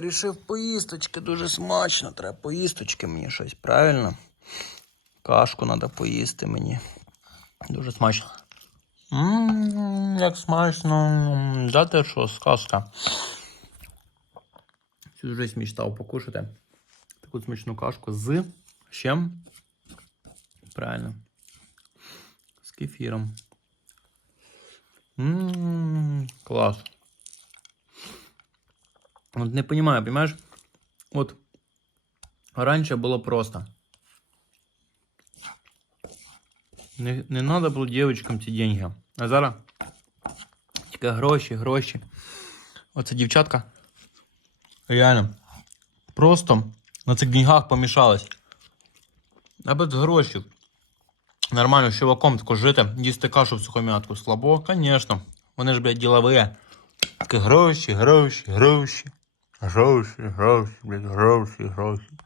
Рішив поїсточки, дуже смачно. Треба поїсточки мені щось, правильно? Кашку треба поїсти мені. Дуже смачно. Ммм, як смачно. Да ти що, сказка. Всю жизнь мечтав покушати. Таку смачну кашку з чим? Правильно. З кефіром. Ммм, клас. Вот не понимаю, понимаешь? Вот раньше было просто. Не, не надо було дівчинкам ці деньги. А зараз тільки гроші, гроші. Оце дівчатка. Реально. Просто на цих деньгах помішалась. А без грошей. Нормально, з чуваком тако жити, їсти кашу в сухомятку слабо, звісно. Вони ж, блядь, ділові. Такі гроші, гроші, гроші. Гроші, гроші, блядь, гроші, гроші.